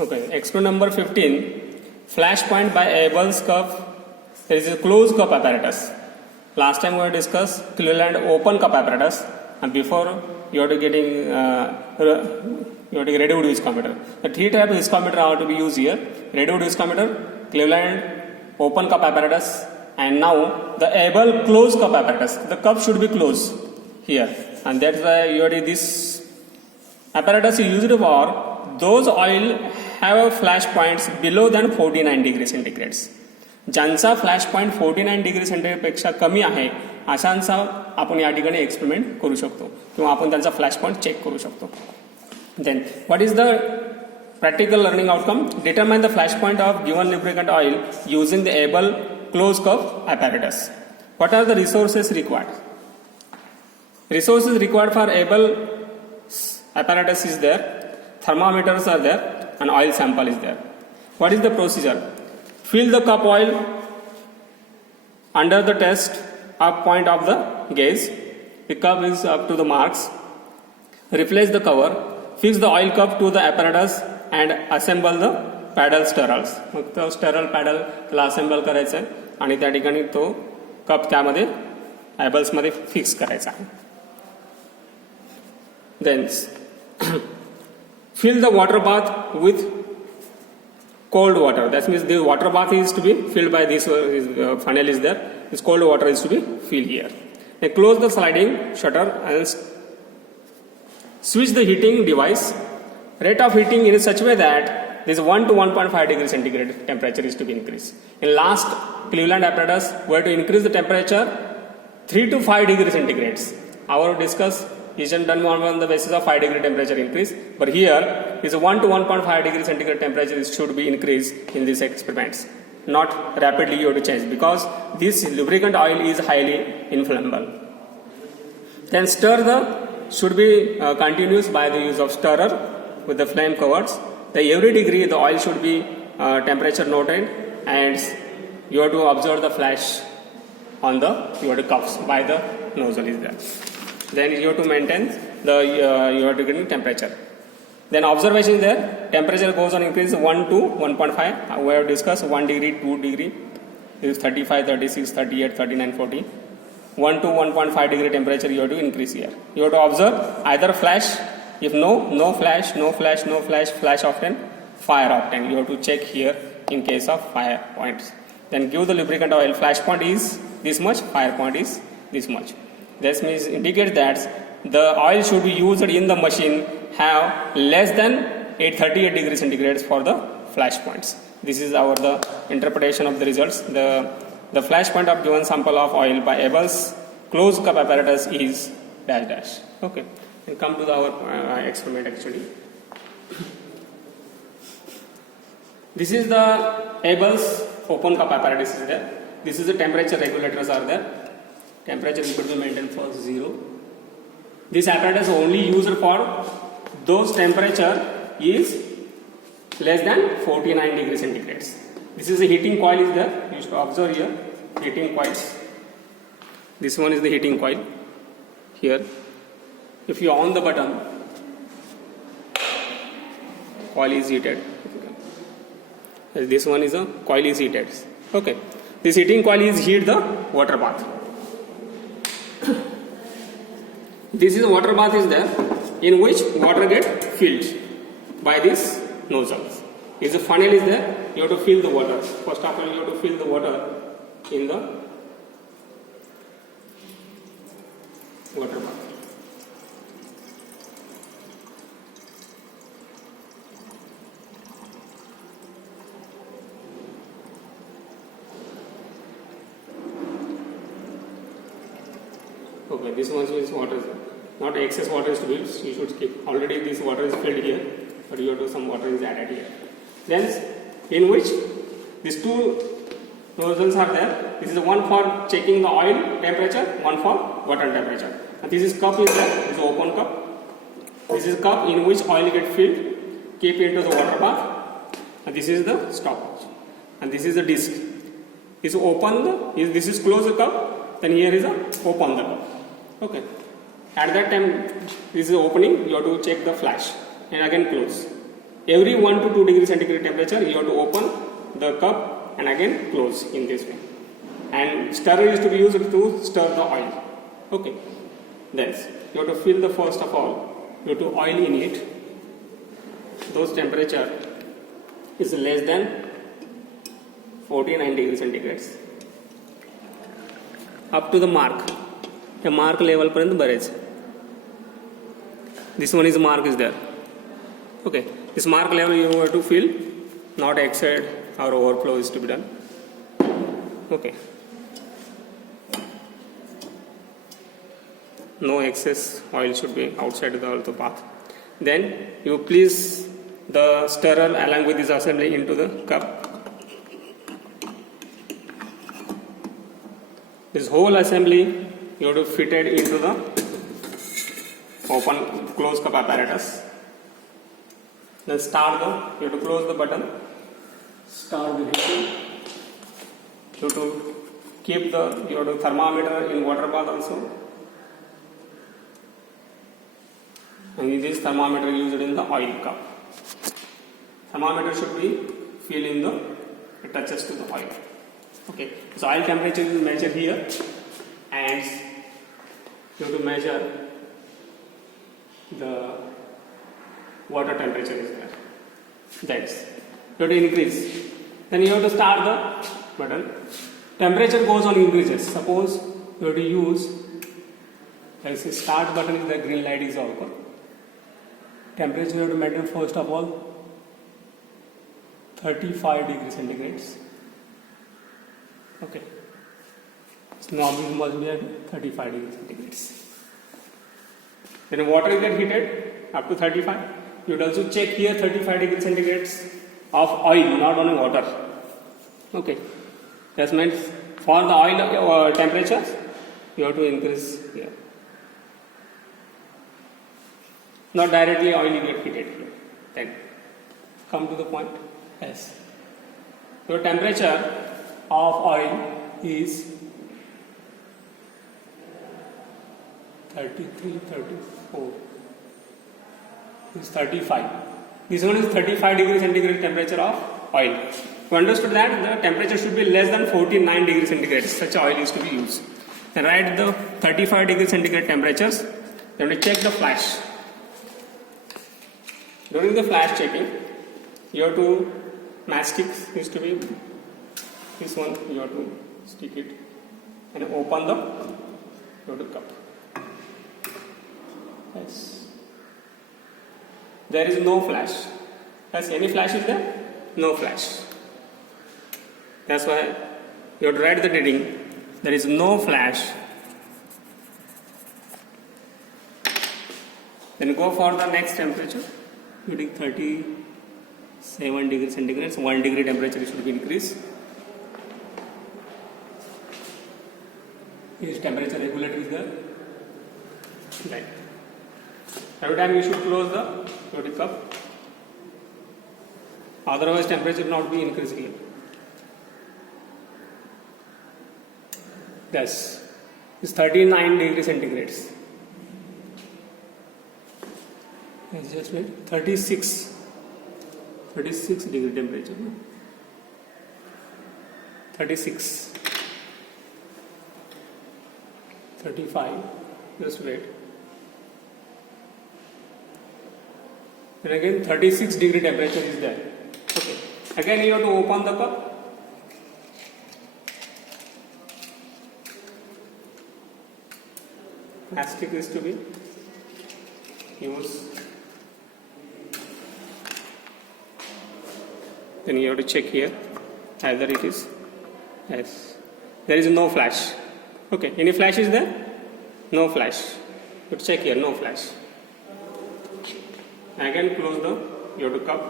Okay, experiment number 15, flash point by Abel's cup. There is a closed cup apparatus. Last time we discussed Cleveland open cup apparatus, and before you are getting Redwood viscometer. The three types of viscometer are to be used here: Redwood viscometer, Cleveland open cup apparatus, and now the Abel closed cup apparatus. The cup should be closed here, and that's why this apparatus is used for those oil have flash points below than 49 degrees centigrades. ज्यांचा flash point 49 degree सेंटीग्रेडपेक्षा कमी आहे अशांचा आपण या ठिकाणी experiment करू शकतो किंवा आपण त्यांचा फ्लॅश पॉईंट चेक करू शकतो. Then what is the practical learning outcome? Determine the flash point of given lubricant oil using the Abel closed cup apparatus. What are the resources required? Resources required for Abel apparatus is there, thermometers are there, and oil sample is there. What is the procedure? Fill the cup oil under the test up point of the gauge. The cup is up to the marks. Replace the cover. Fix the oil cup to the apparatus and assemble the paddle stirrers. मग तो स्टरल paddle त्याला assemble करायचं आहे आणि त्या ठिकाणी तो cup त्यामध्ये ॲबल्समध्ये fix करायचा आहे. Then fill the water bath with cold water. That means the water bath is to be filled by this funnel is there. This cold water is to be filled here. Then close the sliding shutter and switch the heating device. Rate of heating in such way that this 1 to 1.5 degree centigrade temperature is to be increased. In last Cleveland apparatus, we have to increase the temperature 3 to 5 degree centigrades. Our discuss is done on the basis of 5 degree temperature increase, but here is 1 to 1.5 degree centigrade temperature should be increased in these experiments. Not rapidly you have to change because this lubricant oil is highly inflammable. Then stir should be continuous by the use of stirrer with the flame covers. The every degree the oil should be temperature noted, and you have to observe the flash on your cups by the nozzle is there. Then you have to maintain you have to get temperature. Then observation is there. Temperature goes on increase 1 to 1.5. We have discussed 1 degree, 2 degree. This is 35, 36, 38, 39, 40. 1 to 1.5 degree temperature you have to increase here. You have to observe either flash. If no flash, no flash, no flash, flash often, fire often. You have to check here in case of fire points. Then give the lubricant oil. Flash point is this much, fire point is this much. This means indicates that the oil should be used in the machine have less than 838 degrees centigrade for the flash points. This is the interpretation of the results. The flash point of given sample of oil by Abel's closed cup apparatus is dash dash. Okay, and come to our experiment actually. This is the Abel's open cup apparatus is there. This is the temperature regulators are there. Temperature is to be maintained for 0. This apparatus only used for those temperature is less than 49 degrees centigrades. This is the heating coil is there. You should observe here heating coils. This one is the heating coil here. If you on the button, coil is heated. This one is a coil is heated. Okay. This heating coil is heat the water bath. This is water bath is there in which water get filled by this nozzles. Is a funnel is there. You have to fill the water. First of all, you have to fill the water in the water bath. Okay, this one is water. Not excess water is to be used. You should skip. Already this water is filled here, but you have to some water is added here. Then in which these two nozzles are there. This is one for checking the oil temperature, one for water temperature. And this is cup is there. This is open cup. This is cup in which oil get filled. Keep into the water bath. And this is the stopwatch. And this is the disc. Is open this is close the cup. Then here is a open the cup. Okay. At that time, this is opening. You have to check the flash and again close. every 1 to 2 degrees centigrade temperature you have to open the cup and again close in this way. And stirrer is to be used to stir the oil. Okay. Then you have to fill the first of all, you have to oil in it. Those temperature is less than 49 degrees centigrade. Up to the mark. The mark level पर्यंत बरेच. This one is mark is there. Okay. This mark level you have to fill, not exceed or overflow is to be done. Okay. No excess oil should be outside the bath. Then you place the stirrer along with this assembly into the cup. This whole assembly you have to fit it into the open close cup apparatus. Then you have to close the button, start the heating. You have to keep you have to thermometer in water bath also. And this thermometer used in the oil cup. Thermometer should be filled in it touches to the oil. Okay, so oil temperature is measured here, and you have to measure the water temperature is there. That's you have to increase. Then you have to start the button. Temperature goes on increases. Suppose you have to use, like say start button is the green light is open. Temperature you have to maintain first of all 35 degrees centigrade. Okay. So normally must be at 35 degrees centigrade. Then water is get heated up to 35. You would also check here 35 degrees centigrade of oil, not only water. Okay. That means for the oil temperature, you have to increase here. Not directly oil you get heated here. Then come to the point. Yes. Your temperature of oil is 33, 34. Is 35. This one is 35 degrees centigrade temperature of oil. You understood that the temperature should be less than 49 degrees centigrade. Such oil is to be used. Then write the 35 degrees centigrade temperatures. Then we check the flash. During the flash checking, you have to mastic is to be this one. You have to stick it and open the cup. Yes. There is no flash. Has any flash is there? No flash. That's why you have to write the reading. There is no flash. Then go for the next temperature. Reading 37 degrees centigrade. So 1 degree temperature should be increased. His temperature regulator is there. Right. Every time you should close the cup. Otherwise temperature will not be increased here. Yes. It's 39 degrees centigrade. It's just wait. 36 degree temperature. 36. 35. Just wait. And again 36 degree temperature is there. Okay. Again you have to open the cup. Mastic is to be used. Then you have to check here. Either it is. Yes. There is no flash. Okay. Any flash is there? No flash. You check here. No flash. Again close you have to cup.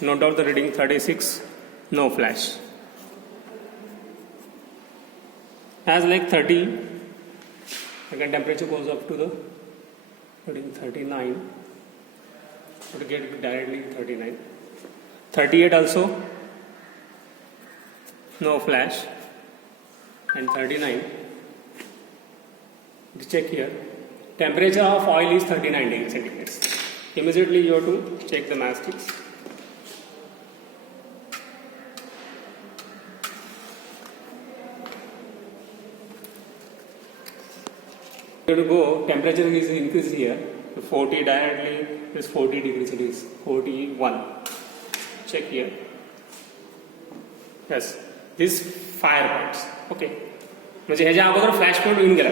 Note down the reading 36. No flash. As like 30. Again temperature goes up to the reading 39. To get it directly 39. 38 also. No flash. And 39. Check here. Temperature of oil is 39 degrees centigrade. Immediately you have to check the matchsticks. You have to go, temperature is increased here. 40 directly is 40 degrees, it is 41. Check here. Yes, this fire points. Okay. म्हणजे ह्याच्या अगोदर flash point येऊन गेला.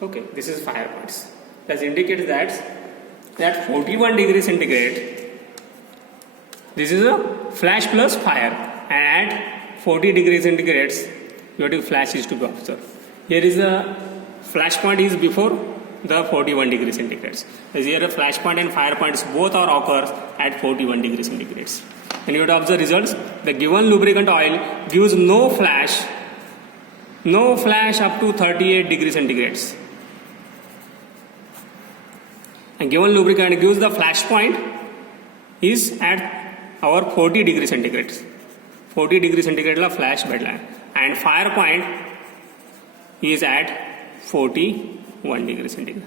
Okay, this is fire points. That indicates that 41 degrees centigrade, this is a flash plus fire, and at 40 degrees centigrade, your flash is to be observed. Here is a flash point is before the 41 degrees centigrade. As here a flash point and fire points both are occurs at 41 degrees centigrade. And you have to observe results. The given lubricant oil gives no flash up to 38 degrees centigrade. And given lubricant gives the flash point is at our 40 degrees centigrade. 40 degrees centigrade la flash bedla, and fire point is at 41 degrees centigrade.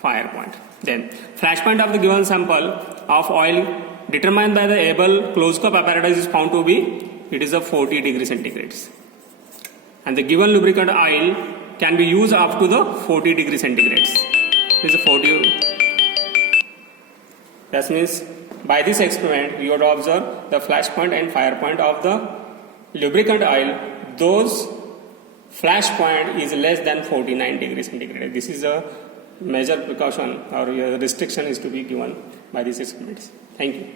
Fire point. Then flash point of the given sample of oil determined by the able closed cup apparatus is found to be, it is a 40 degrees centigrade. And the given lubricant oil can be used up to the 40 degrees centigrade. This is a 40. That means by this experiment you have to observe the flash point and fire point of the lubricant oil. Those flash point is less than 49 degrees centigrade. This is a major precaution or restriction is to be given by these experiments. Thank you.